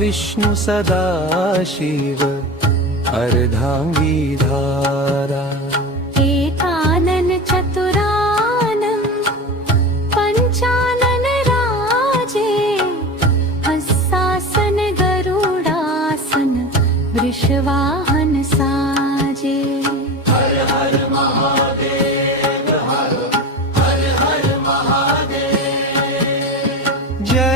विष्णु सदाशिव अर्धांगी धारा एकानन चतुरानन पंचानन राजे हस्सासन गरुडासन वृषवाहन साजे हर हर महादेव हर हर हर महादेव जय